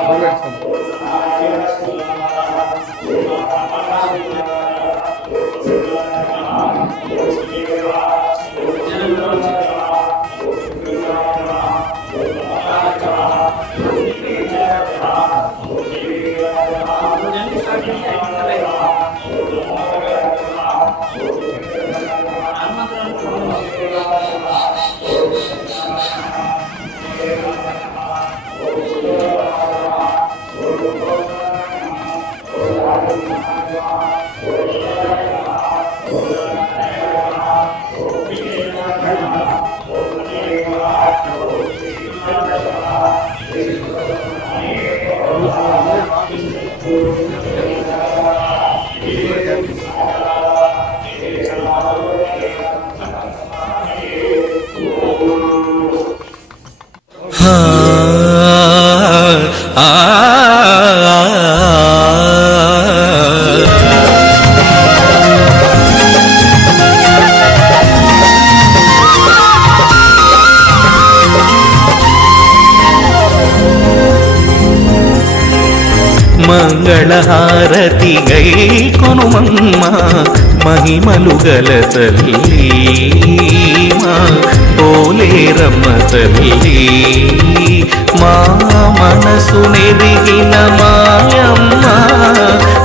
కాంగ్రెస్ మంగళహారతి గై కొనుమమ్మ మహిమలు గల తల్లి మా పోలేరమ్మ తల్లి. మా మనసు నెరిగిన మాయమ్మ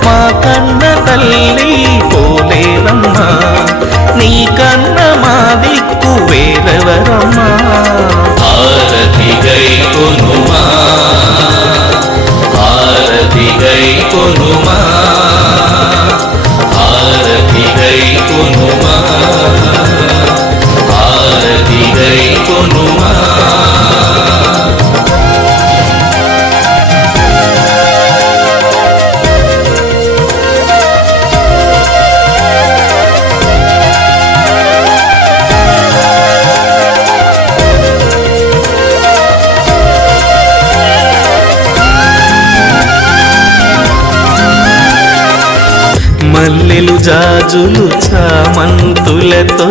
మా కన్న తల్లి పోలేరమ్మ నీ కన్న మా దిక్కు వేరవరమ్మ హారతి గై కొనుమా భారతి కొనుమా? భారతి గై కొనుమా? భారతి గై కొనుమా? జాజులు చామంతులతో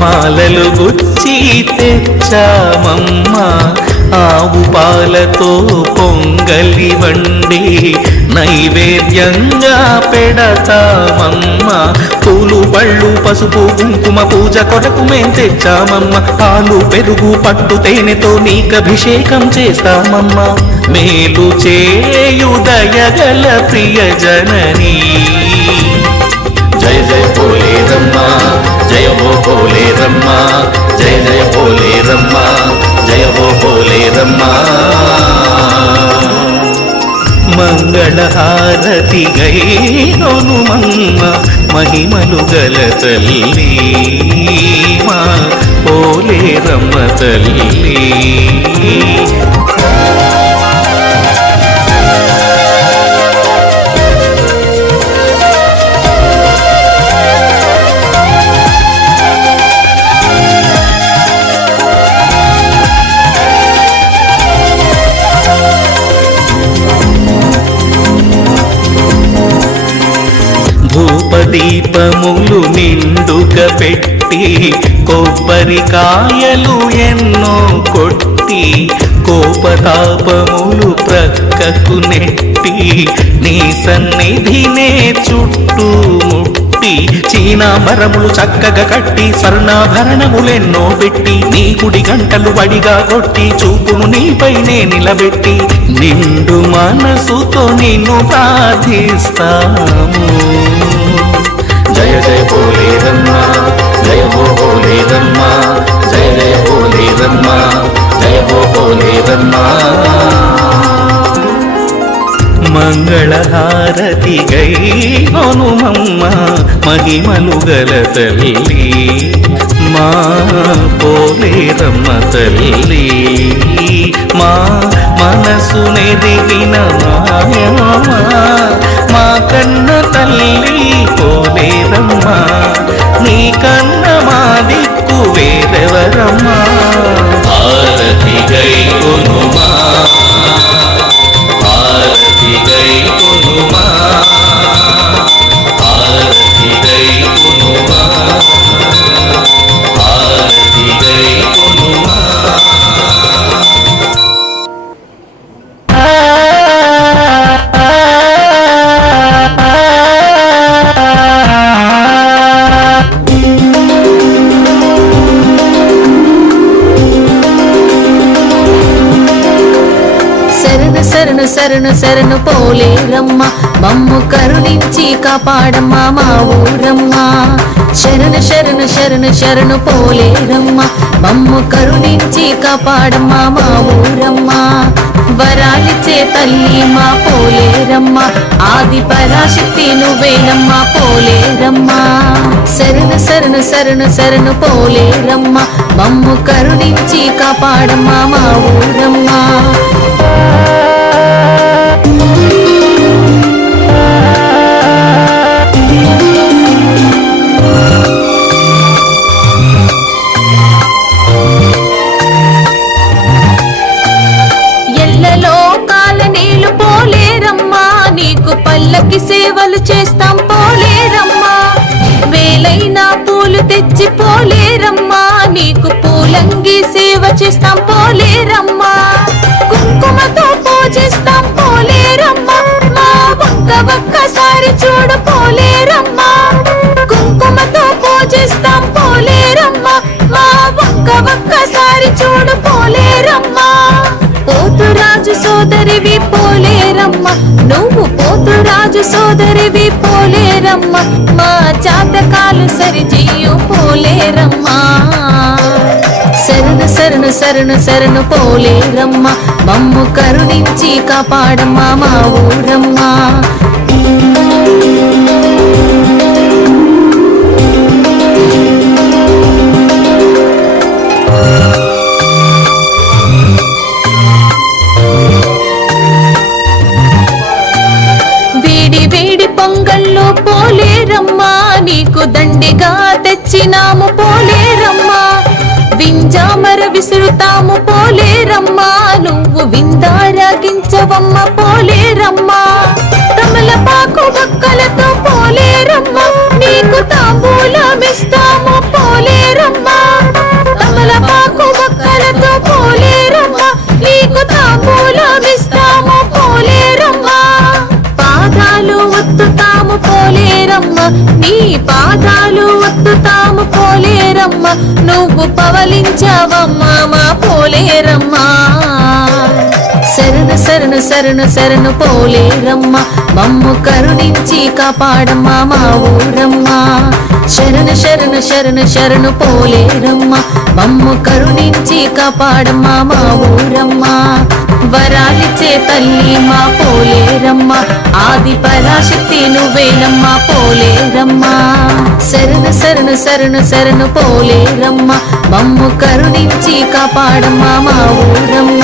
మాలలు గుచ్చి తెచ్చామమ్మా. ఆవు పాలతో పొంగలి వండి నైవేద్యంగా పెడతామమ్మ. పూలు పళ్ళు పసుపు కుంకుమ పూజ కొరకు మేం తెచ్చామమ్మ. పాలు పెరుగు పట్టు తేనెతో నీకభిషేకం చేస్తామమ్మ. మేలు చేయుదయగల ప్రియ జననీ జయ జయ పోలే రమ్మా జయ హో పోలే జయ జయ పోలే రమ్మా జయ హో పోలే మంగళహారతి గై హనుమమ్మ మహిమలు గల తల్లి మా పోలేరమ్మ తల్లి. దీపములు నిండుక పెట్టి కొబ్బరికాయలు ఎన్నో కొట్టి కోపతాపములు ప్రక్కకు నెట్టి నీ సన్నిధినే చుట్టూ ముట్టి చీనా మరములు చక్కగా కట్టి స్వర్ణాభరణములెన్నో పెట్టి నీ గుడి గంటలు వడిగా కొట్టి చూపును నీపైనే నిలబెట్టి నిండు మనసుతో నిన్ను ప్రార్థిస్తాము. జయ జయ పోలేరమ్మ జయ హో జయ జయ పోలేదమ్మా. జయ హో మంగళహారతి గై హనుమమ్మ మహిమలు గల తల్లి. మా పోలేరమ్మ తల్లి. మా మనసు నెరిగిన మాయమ్మ మా కన్న తల్లి పోలేరమ్మ నీ కన్న మా దిక్కు వేరెవరమ్మా? భారతి గై కొనుమా శరణు శరణు పోలేరమ్మ. మమ్ము కరుణించి కాపాడమ్మ మా ఊరమ్మ. శరణు శరణు శరణు శరణు పోలేరమ్మ. మమ్ము కరుణించి కాపాడమ్మ మా ఊరమ్మ. వరాలిచ్చే తల్లి మా పోలేరమ్మ. ఆది పరాశక్తి నువ్వేనమ్మ పోలేరమ్మ. శరణు శరణు శరణు శరణు పోలేరమ్మ. మమ్ము కరుణించి కాపాడమ్మ మా ఊరమ్మ. సేవలు చేస్తాం పోలేరమ్మా. వేలైనా పూలు తెచ్చి పోలేరమ్మా. నీకు పూలంగి సేవ చేస్తాం పోలేరమ్మా. కుంకుమతో పూజిస్తాం పోలేరమ్మా. మా ఒక్క ఒక్కసారి చూడు పోలేరమ్మా. కుంకుమతో పూజిస్తాం పోలేరమ్మా. మా ఒక్క ఒక్కసారి చూడు పోలేరమ్మా. పోతురాజు సోదరివి పోలేరమ్మ. నువ్వు పోతు రాజు సోదరివి పోలేరమ్మ మా జాతకాలు సరిచేయు పోలేరమ్మా. శరణు శరణు శరణు శరణు పోలేరమ్మ మమ్ము కరుణించి కాపాడమ్మ మా ఊరమ్మా. దండిగా తెచ్చినాము పోలేరమ్మా వింజామర విసురుతాము పోలేరమ్మా నువ్వు విందారాగించవమ్మ పోలేరమ్మా తమలపాకు బక్కలతో పోలేరమ్మా నీకు తాంబూలమిస్తాము పోలేరమ్మా తమలపాకు బక్కలతో పోలేరమ్మా నీకు తాంబూలమిస్తాము పోలేరమ్మా పాదాలు ఒత్తుతాము పోలేరమ్మా పాదాలు ఒత్తుతాము పోలేరమ్మ. నువ్వు పవలించావమ్మా మా పోలేరమ్మా. శరణు శరణు శరణు శరణు పోలేరమ్మ. మమ్ము కరుణించి కాపాడమ్మా మా ఊరమ్మా. శరణు శరణ శరణ శరణు పోలేరమ్మ. మమ్ము కరుణించి కాపాడమ్మా మా ఊరమ్మా. వరాలిచ్చే తల్లి మా పోలేరమ్మ. ఆది పరాశక్తి నువ్వేనమ్మా పోలేరమ్మా. శరణు శరణు శరణు శరణు పోలేరమ్మ మమ్ము కరుణించి కాపాడమ్మ మా ఊరమ్మ.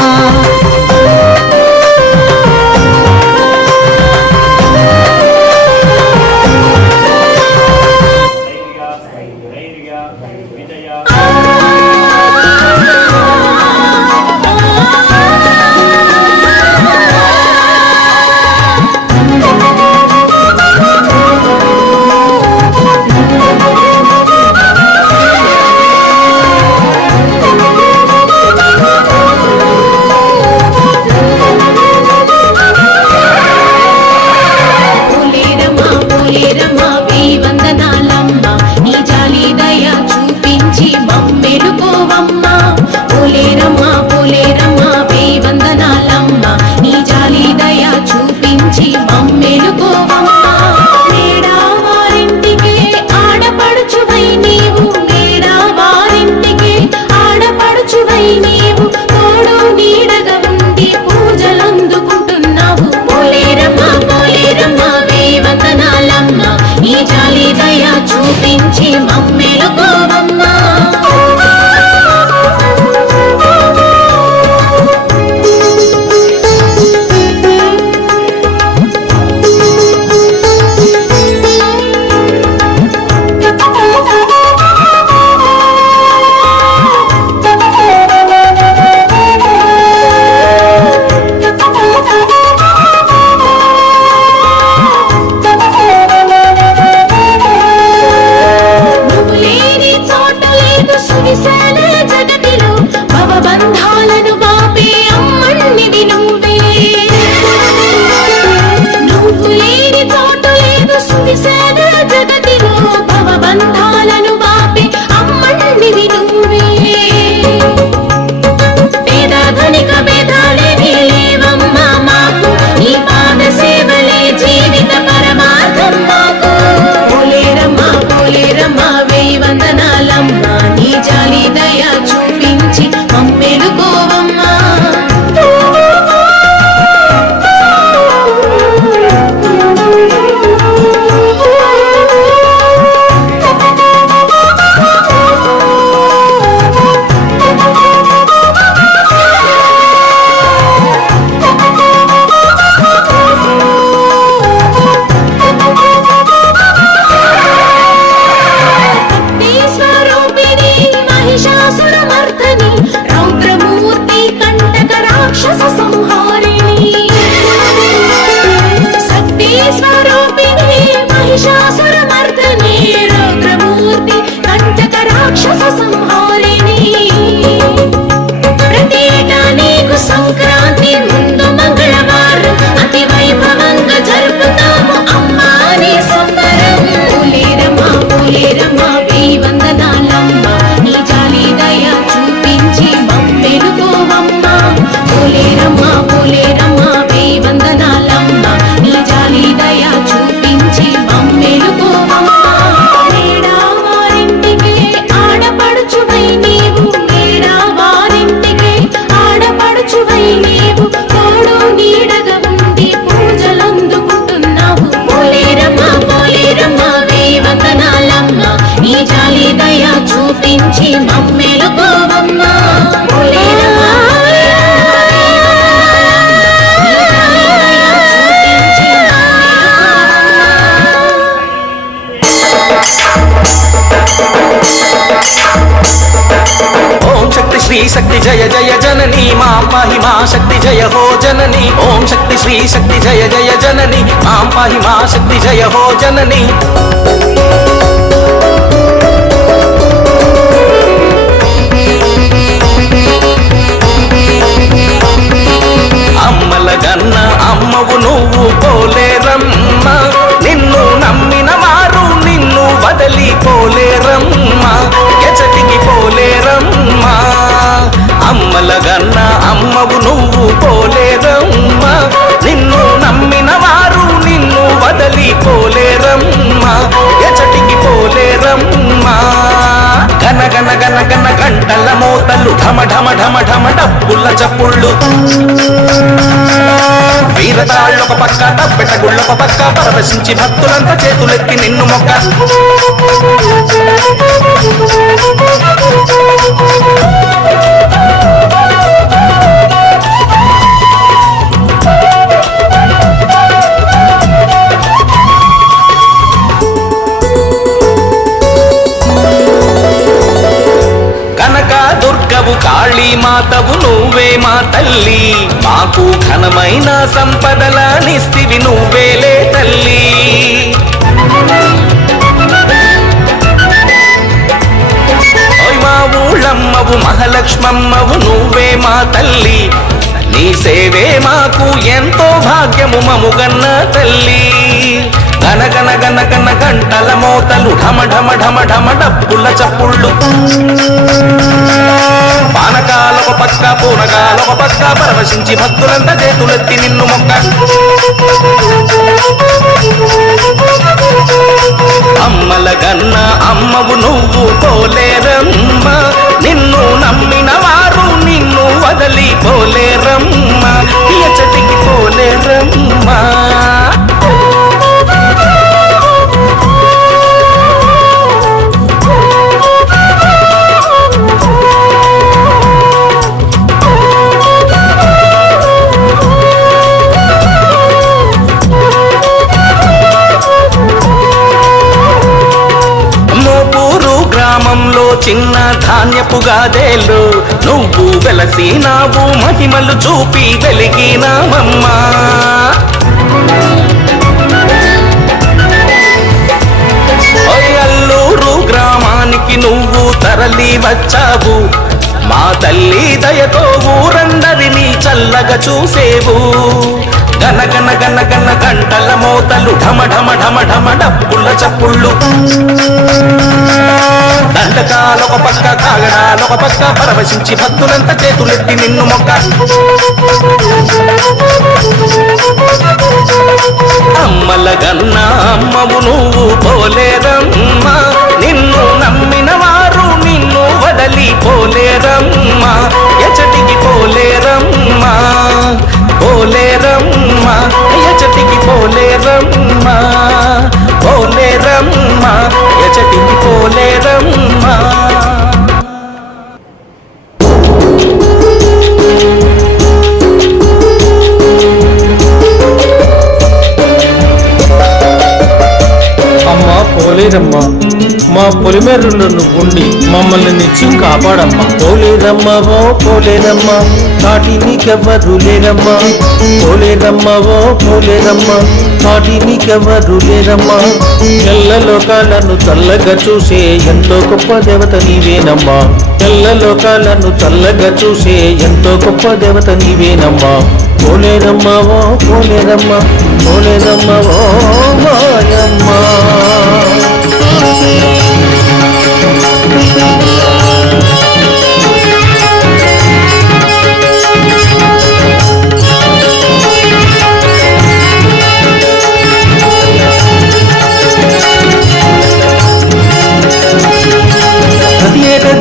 ஜனனி చప్పుళ్ళు వీరతాళ్ళొక పక్క తప్పెట గుళ్ళొక పక్క పరవశించి భక్తులంతా చేతులెత్తి నిన్ను మొక్క. మాతవు నువ్వే మా తల్లి. మాకు ఘనమైన సంపదలనిస్తివి నువ్వేలే తల్లి. మా ఊళ్ళమ్మవు మహాలక్ష్మమ్మవు నువ్వే మా తల్లి. నీ సేవే మాకు ఎంతో భాగ్యము మముగన్న తల్లి. గనగనగనగన గంటల మోతలు ఢమ ఢమ ఢమ ఢమ డబ్బుల చప్పుళ్ళు. పానకాలొక పక్క పూనకాలొక పక్క పరవశించి భక్తులంతా చేతులెత్తి నిన్ను మొక్క. అమ్మల గన్న అమ్మవు నువ్వు పోలేరమ్మ. నిన్ను నమ్మిన వారు నిన్ను వదలి పోలేరమ్మ. ఎచ్చటికి పోలేరమ్మా. ధాన్యపు గాదేలు నువ్వు వెలసినావు మహిమలు చూపి వెలిగినావమ్మా అల్లూరు గ్రామానికి నువ్వు తరలి వచ్చావు మా తల్లి దయతో ఊరందరినీ చల్లగా చూసేవు. గన గన గన గన గంటల మోతలు ఢమ ఢమ ఢమ ఢమ డప్పుల చప్పుళ్ళు. దండకాలొక పక్క కాగడాలొక పక్క పరవశించి భక్తులంత చేతులెత్తి నిన్ను మొక్క. అమ్మల గన్న అమ్మవు నువ్వు పోలేదమ్మా. నిన్ను నమ్మిన వారు నిన్ను వదలి పోలేరమ్మ ఎచటికి పోలేరమ్మ పోలేరమ్మ ఎచటికి పోలేరమ్మ పోలేరమ్మ ఎచటికి పోలేరమ్మ అమ్మా పోలేరమ్మా మా పొలిమేరులో ఉండి మమ్మల్ని నిత్యం కాపాడమ్మా. పోలేరమ్మా ఓ పోలేరమ్మా కాటి నీకెవ్వరు లేరమ్మా. పోలేరమ్మా ఓ పోలేరమ్మా కాటి నీకెవ్వరు లేరమ్మా. ఎల్ల లోకాలను చల్లగా చూసే ఎంతో గొప్ప దేవత నీవేనమ్మా. ఎల్ల లోకాలను చల్లగా చూసే ఎంతో గొప్ప దేవత నీవేనమ్మా. పోలేరమ్మా ఓ పోలేరమ్మా పోలేరమ్మా ఓ మాయమ్మా.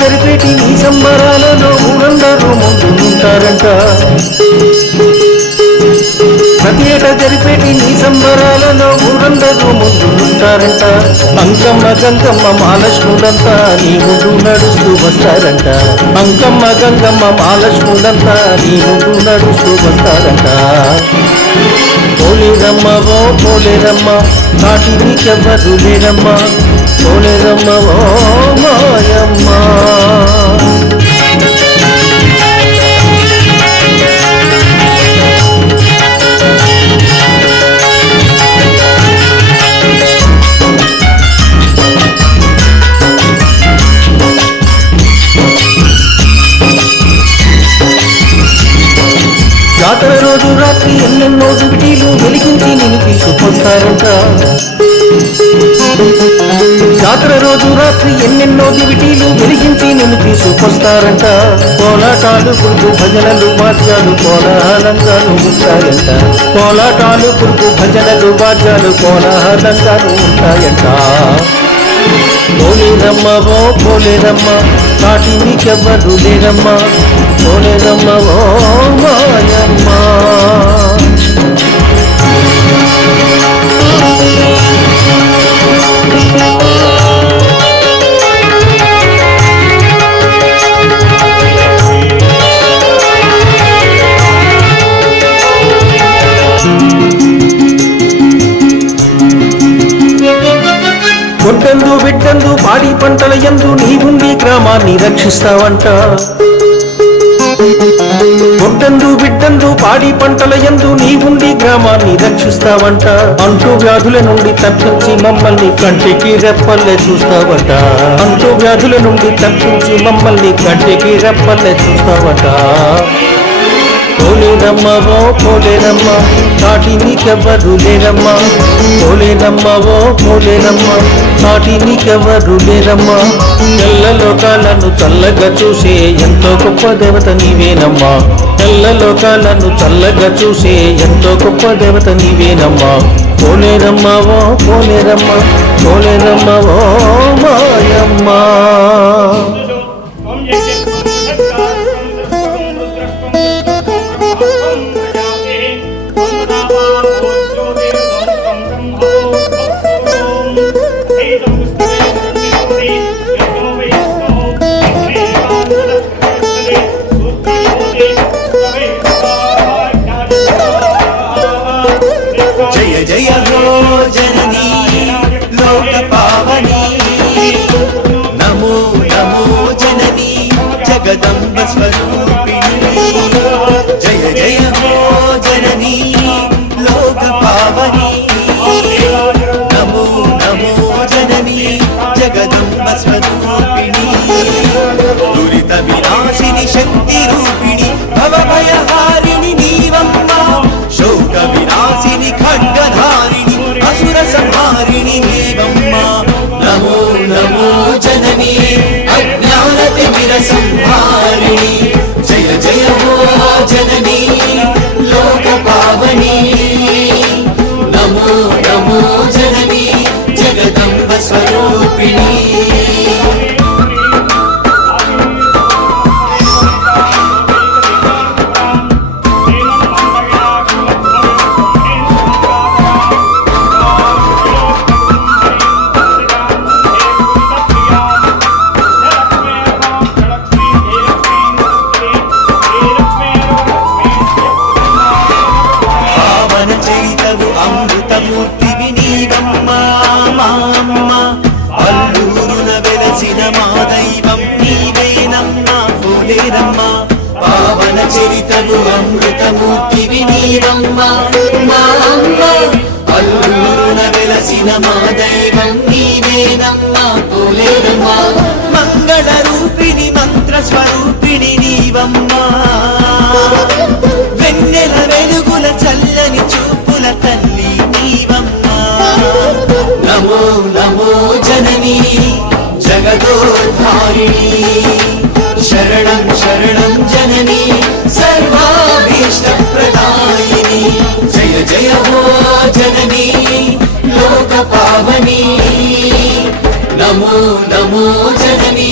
అందరిపేటి ఏటా ఈ సంబరాలలో ఊరందరూ ముందుంటారంట. ప్రతి ఏటా జరిపేటి నీ సంబరాలలో ఊరందరూ ముందుంటారంట. అంకమ్మ గంగమ్మ మహాలక్ష్ముడంతా నీ ముందు నడుస్తూ వస్తారంట. అంకమ్మ గంగమ్మ మహాలక్ష్ముడంతా నీ ముందు నడుస్తూ వస్తారంట. పోలేరమ్మ ఓ పోలేరమ్మ నాటి నీకెవ్వరు లేరమ్మ? పోలేరమ్మ ఓ మాయమ్మ. తీసుకొస్తారంట జాతర రోజు రాత్రి ఎన్నెన్నో దివిటీలు వెలిగించి నేను తీసుకొస్తారంట. కోలాటాలు పురుగు భజనలు వాద్యాలు కోలాహలంగాను ఉంటాయంట. కోలాటాలు కురుకు భజనలు వాద్యాలు కోలాహలంగాను ఉంటాయంట. పోలేరమ్మ ఓ పోలేరమ్మ కాటి నీకెవ్వరు లేరమ్మ పోలేరమ్మ ఓ మాయమ్మ. గ్రామాన్ని రక్షిస్తావంట బిడ్డందు పాడి పంటల ఎందు నీవుండి గ్రామాన్ని రక్షిస్తావంట. అంటూ వ్యాధుల నుండి తప్పించి మమ్మల్ని కంటికి రెప్పల్లే చూస్తావట. అంటూ వ్యాధుల నుండి తప్పించి మమ్మల్ని కంటికి రెప్పల్లే చూస్తావట. పోలేరమ్మ ఓ పోలేరమ్మ కాటి నీకెవ్వరు లేరమ్మ. పోలేరమ్మ ఓ పోలేరమ్మ కాటి నీకెవ్వరు లేరమ్మ. తెల్ల లోకాలను చల్లగా చూసే ఎంతో గొప్ప దేవత నీవేనమ్మా. తెల్ల లోకాలను చల్లగా చూసే ఎంతో గొప్ప దేవత నీవేనమ్మా. పోలేరమ్మ ఓ పోలేరమ్మ పోలేరమ్మ ఓ మాయమ్మ. జగదంబ స్వరూపిణి మా దైవం నీవేనమ్మా పోలేదమ్మా మంగళ రూపిణి మంత్ర స్వరూపిణి నీవమ్మా. వెన్నెల వెలుగుల చల్లని చూపుల తల్లి నీవమ్మా. నమో నమో జననీ జగదోద్ధారిణి. పావని నమో నమో జననీ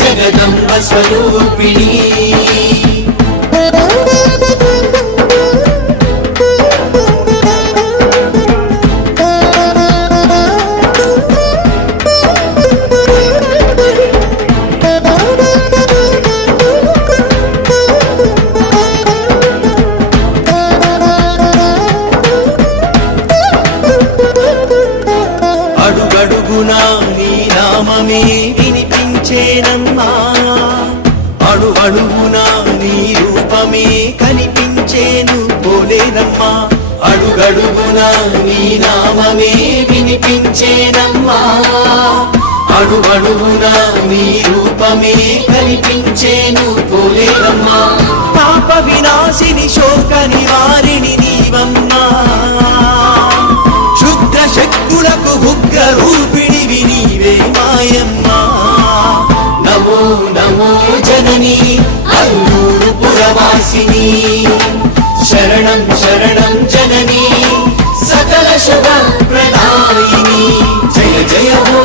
జగదంబ గర్భూపిడివి నీవే మాయమ్మ. నమో నమో జనని అల్లూరు పురవాసిని. శరణం శరణం జనని సకల శుభ ప్రదాయిని జయ జయ హో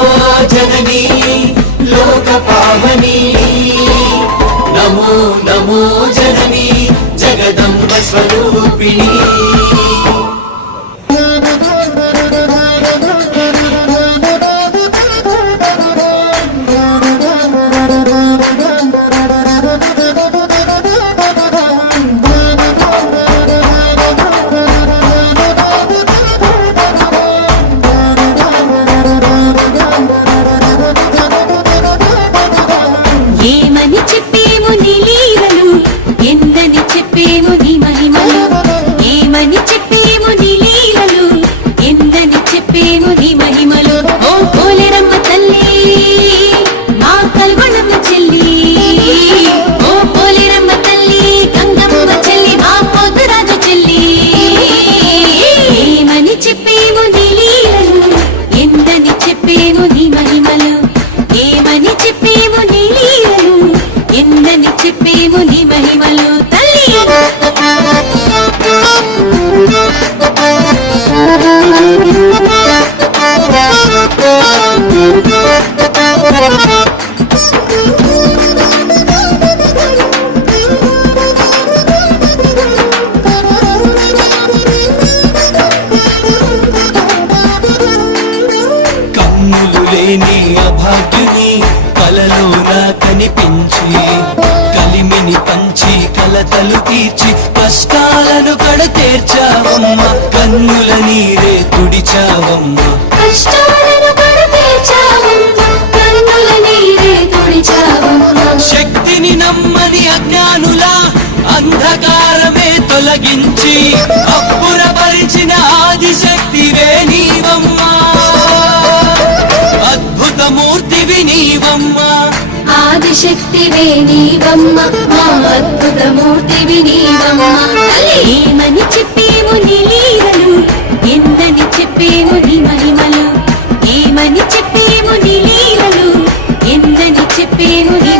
జనని లోక పావని. నమో నమో జనని జగదంబ స్వరూపిణి. ఏమని చెప్పేము నీలి లేని అభాగ్యుని కలలోనా కనిపించి కలిమిని పంచి కలతలు తీర్చి కష్టాలను కడతేర్చావమ్మ కన్నుల నీరే తుడిచావమ్మ. ఆదిశక్తివే నీవమ్మ మా అద్భుతమూర్తివి నీవమ్మ ఏమని చెప్పేము నీ ఎందని చెప్పేము ని మహిమలు? ఏమని చెప్పేము నీ ఎందని చెప్పేము ని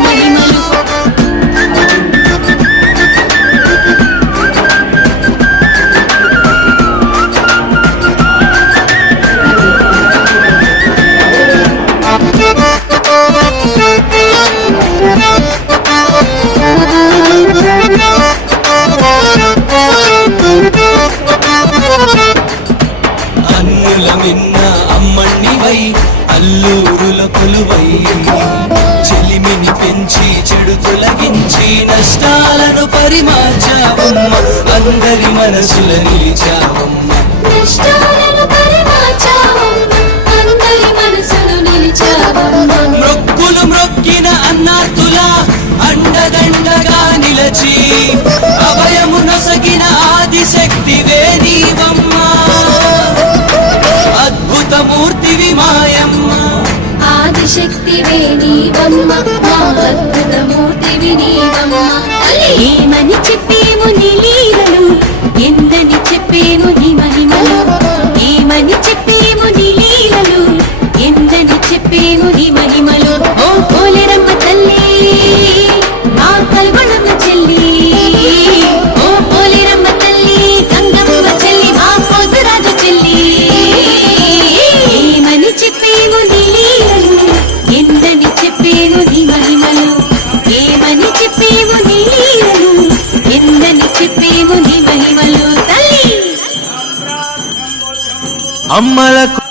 శక్తివే నీవమ్మ మా అద్భుత మూర్తివి నీవమ్మ ఏమని చెప్పేము నీ లీలలు ఎందని చెప్పేము అమ్మలకు